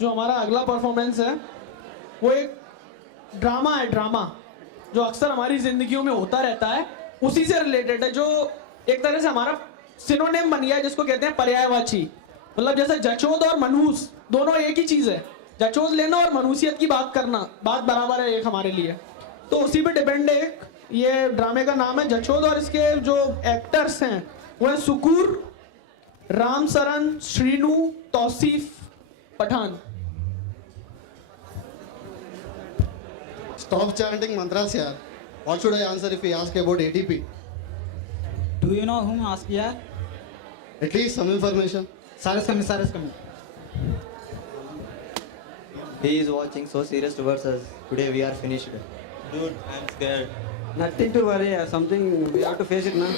जो हमारा अगला परफॉर्मेंस है वो एक ड्रामा है, ड्रामा जो अक्सर हमारी जिंदगियों में होता रहता है, उसी से रिलेटेड है, जो एक तरह से हमारा सिनोनिम बन गया है, जिसको कहते हैं पर्यायवाची। मतलब जैसे जचोद और मनहूस दोनों एक ही चीज है, जचोद लेना और मनहूसियत की बात करना, बात बराबर है एक हमारे लिए। तो उसी पे डिपेंड है एक, ये ड्रामे का नाम है जचोद, और इसके जो एक्टर्स हैं वो है Sukkur, Ram Saran, Srinu, Tausif, Pathan. Stop chanting mantras here. What should I answer if he asks about ATP? Do you know whom asked here? At least some information. Sir is coming, sir is coming. He is watching so serious towards us. Today we are finished. Dude, I'm scared. Nothing to worry, something we have to face it now.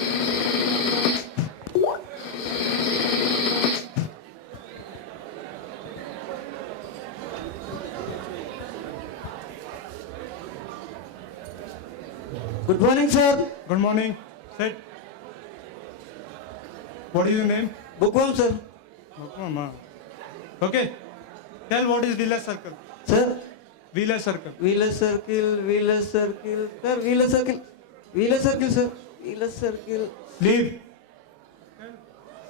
Good morning, sir. Good morning. Sit. What is your name? Bookworm, sir. Mama. Okay. Tell what is Wheeler Circle. Sir, Wheeler Circle. Wheeler Circle, Wheeler Circle, sir, Wheeler Circle, Wheeler Circle, sir, Wheeler Circle. Leave.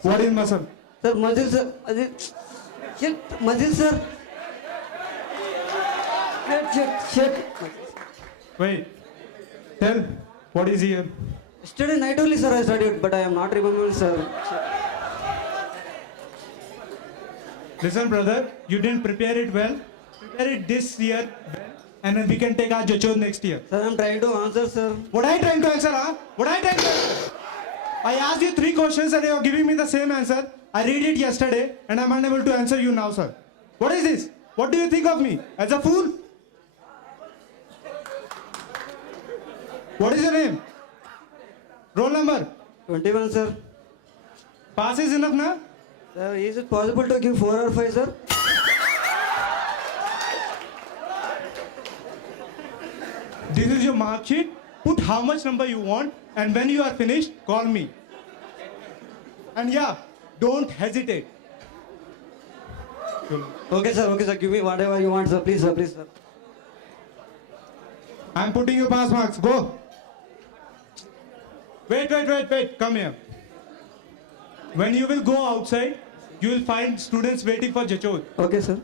What is muscle? Sir, muscle, sir. Shit, muscle, sir. Shit. Wait. Tell what is here. Yesterday night only, sir, I studied, but I am not remembering, sir. Listen, brother. You didn't prepare it well. Prepare it this year well, and then we can take our jachod next year. Sir, I am trying to answer, sir. What are you trying to answer, huh? What are you trying to answer? I asked you 3 questions and you are giving me the same answer. I read it yesterday and I'm unable to answer you now, sir. What is this? What do you think of me? As a fool? What is your name? Roll number? 21, sir. Pass is enough, na? Sir, is it possible to give 4 or 5, sir? This is your mark sheet. Put how much number you want and when you are finished, call me. And yeah, don't hesitate. Okay, sir, give me whatever you want, sir. Please, sir. I'm putting you pass marks. Go. Wait. Come here. When you will go outside, you will find students waiting for Jachod. Okay, sir.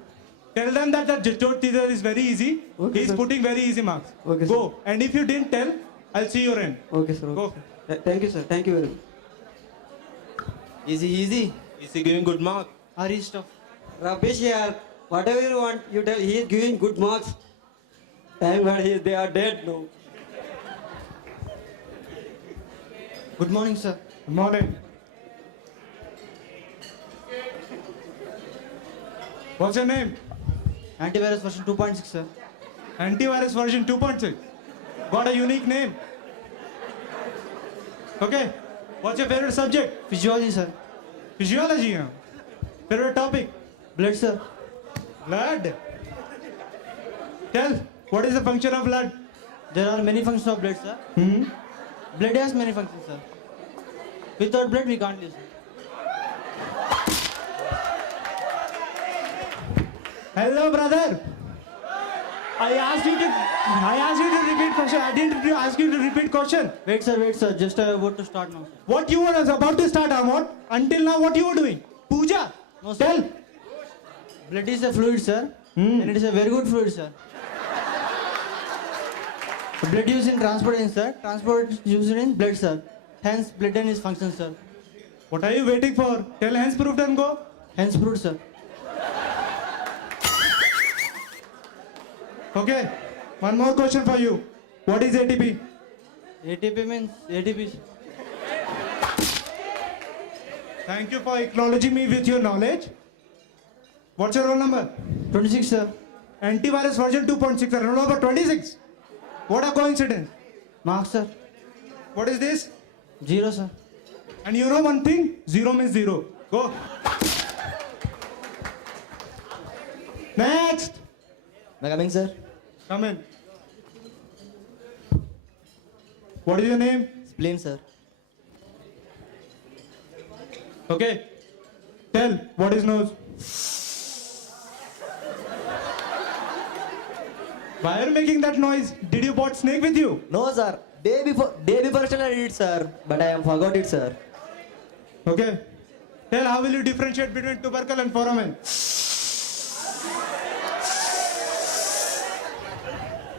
Tell them that the Jachod teacher is very easy. Okay, He's sir. putting very easy marks. Okay, go. sir. And if you didn't tell, I'll see your end. Okay, sir. Go. Thank you, sir. Thank you very much. Easy. Is he giving good mark? Hurry, stop. Rubbish here. Whatever you want, you tell. He is giving good marks. Thank God they are dead now. Good morning, sir. Good morning. What's your name? Antivirus version 2.6, sir. Antivirus version 2.6. Got a unique name. Okay. What's your favorite subject? Physiology, sir. Physiology. Huh? Favorite topic? Blood, sir. Blood. Tell, what is the function of blood? There are many functions of blood, sir. Blood has many functions, sir. Without blood, we can't live, sir. Hello, brother. I asked you to repeat question. I didn't ask you to repeat question. Wait, sir. Just about to start now, sir. What you were about to start, Amod? Until now, what you were doing? Puja. No, sir. Tell. Blood is a fluid, sir. And it is a very good fluid, sir. Blood used in transporting, sir. Transport used in blood, sir. Hence, blood and its function, sir. What are you waiting for? Tell hence proved and go. Hence, fluid, sir. Okay. One more question for you. What is ATP? ATP means ATP. Thank you for acknowledging me with your knowledge. What's your roll number? 26, sir. Antivirus version 2.6. Roll number 26. What a coincidence. Marks, sir. What is this? 0, sir. And you know one thing? 0 means 0. Go. Next. May I come in, sir? Come in. What is your name? Spleen, sir. Okay. Tell, what is nose? Why are you making that noise? Did you brought snake with you? No, sir. Day before still I did it, sir. But I am forgot it, sir. Okay. Tell how will you differentiate between tubercle and foramen?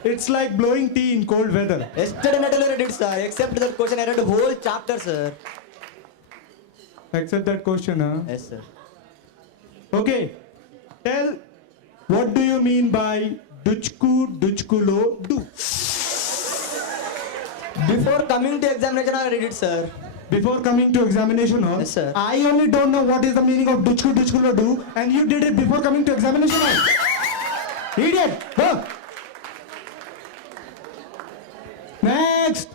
It's like blowing tea in cold weather. Yesterday night I did, sir. Except that question, I read the whole chapter, sir. Accept that question, huh? Yes, sir. Okay. Tell what do you mean by duchku duchkulo do? Before coming to examination, I read it, sir. Before coming to examination, huh? Yes, sir. I only don't know what is the meaning of duchku duchkulo do, and you did it before coming to examination, huh? Idiot! Huh? Next!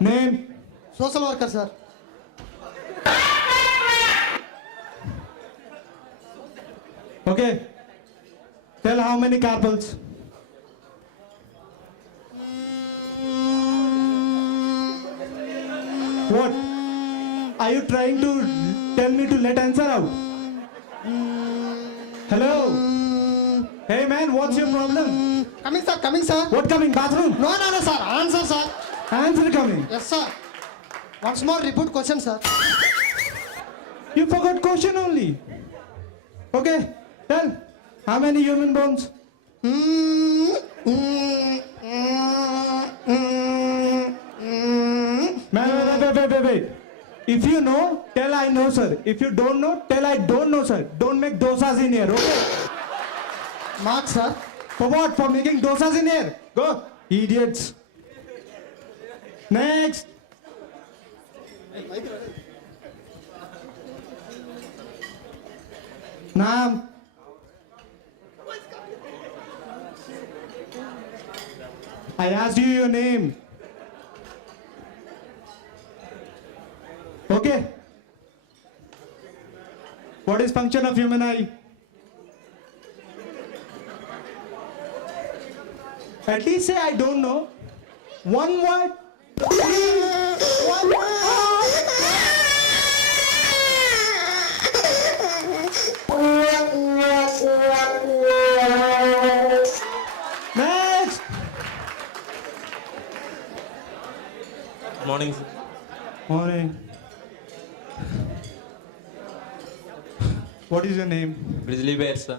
Name? Social worker, sir. Okay. Tell how many carpals? What? Are you trying to tell me to let answer out? Hello? Hey man, what's your problem? Coming, sir. Coming, sir. What coming? Bathroom? No, no, no, sir. Answer, sir. Answer coming. Yes, sir. Once more, repeat question, sir. You forgot question only. Okay. Tell. How many human bones? Wait. If you know, tell I know, sir. If you don't know, tell I don't know, sir. Don't make dosas in here, okay? Mark, sir. For what? For making dosas in here? Go. Idiots. Next. Naam. I asked you your name. Okay. What is function of human eye? At least say I don't know. One word. One word. Next. Good morning, sir. Morning. What is your name? Grizzly bear, sir.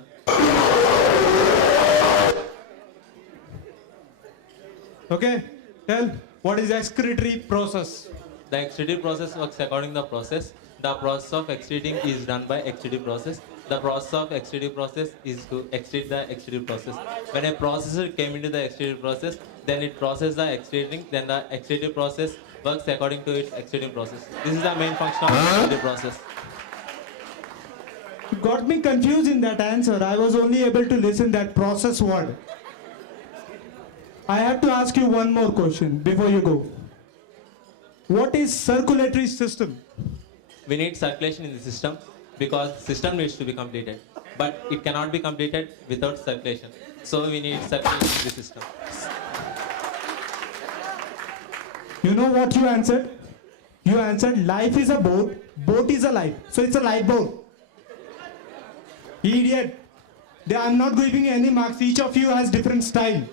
Okay. Tell. What is excretory process? The excretive process works according to the process. The process of excreting is done by excretive process. The process of excretive process is to excrete the excretive process. When a processor came into the excretive process, then it processes the excreting, then the excretive process works according to its excreting process. This is the main function of the excretive process. You got me confused in that answer. I was only able to listen that process word. I have to ask you one more question before you go. What is circulatory system? We need circulation in the system because system needs to be completed. But it cannot be completed without circulation. So we need circulation in the system. You know what you answered? You answered life is a boat, boat is a life. So it's a lifeboat. Idiot. I'm not giving you any marks. Each of you has different style.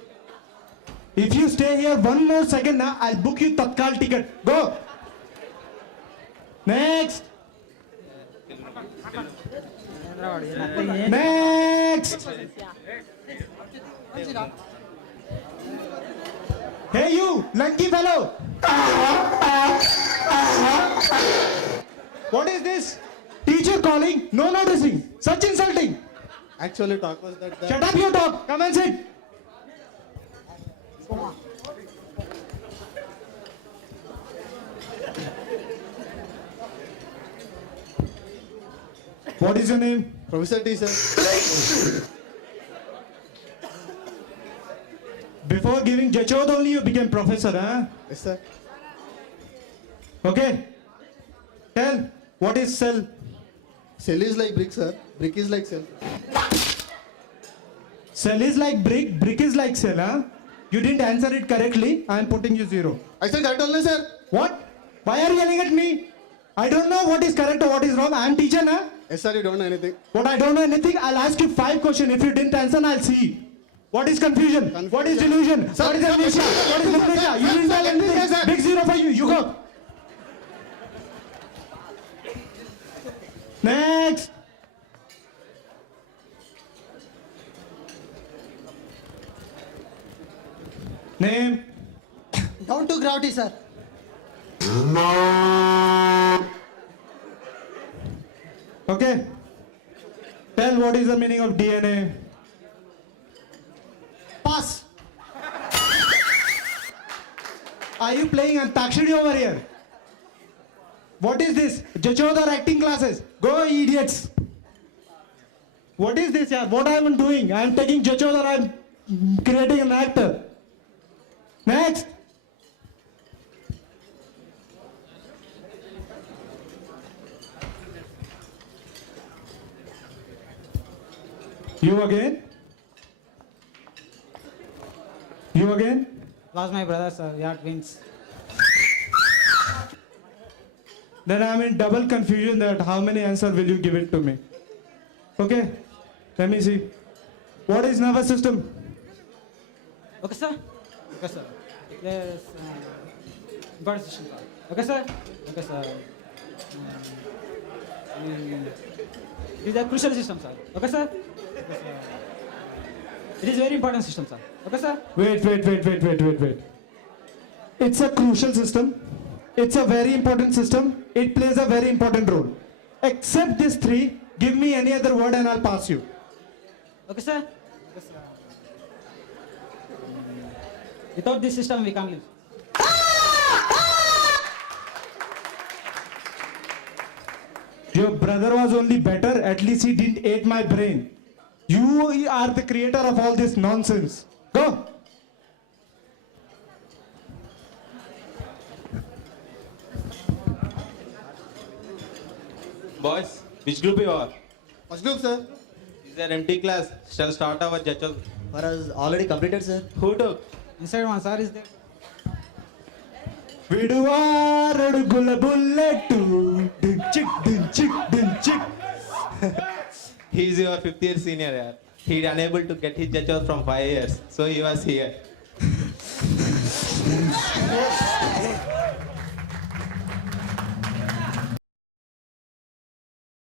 If you stay here one more second now, I'll book you Tatkal ticket. Go. Next. Next. Hey you, lanky fellow. What is this? Teacher calling, no noticing. Such insulting. Actually, talk was that. Shut up you talk. Come and sit. What is your name? Professor T, sir. Before giving Jachod only you became professor, huh? Yes, sir. Okay. Tell, what is cell? Cell is like brick, sir. Brick is like cell. Cell is like brick, brick is like cell, huh? You didn't answer it correctly, I am putting you 0. I said that only, sir. What? Why are you yelling at me? I don't know what is correct or what is wrong. I am teacher, na? Yes, sir, you don't know anything. What I don't know anything, I'll ask you 5 questions. If you didn't answer, I'll see. What is confusion? What is delusion? Sir, what is amnesia? What is hypnosia? You didn't tell anything. Big 0 for you. You go. Next. Name. Down to gravity, sir. Okay. Tell what is the meaning of DNA. Pass. Are you playing Antakshari over here? What is this? Jachodhar acting classes. Go, idiots. What is this, yaar? What I am doing? I am taking Jachodhar. I am creating an actor. Next. You again? You again? Lost my brother, sir. Yeah, twins. Then I'm in double confusion that how many answers will you give it to me? Okay, let me see. What is nervous system? Okay, sir. Okay, sir. Yes. Important system, sir. Okay, sir. Okay, sir. It is a crucial system, sir. Okay, sir. Okay, sir. It is very important system, sir. Okay, sir. Wait. It's a crucial system. It's a very important system. It plays a very important role. Except these 3, give me any other word and I'll pass you. Okay, sir. Okay, sir. Without this system, we can't live. Your brother was only better, at least he didn't eat my brain. You are the creator of all this nonsense. Go. Boys, which group you are? First group, sir. Is there empty class? Shall start our judges. For us already completed, sir. Who took? Inside one, sir, is there? Viduvaradugula bulletu. Dun chick. He is your 5th year senior. Yeah. He unable to get his judges from 5 years, so he was here.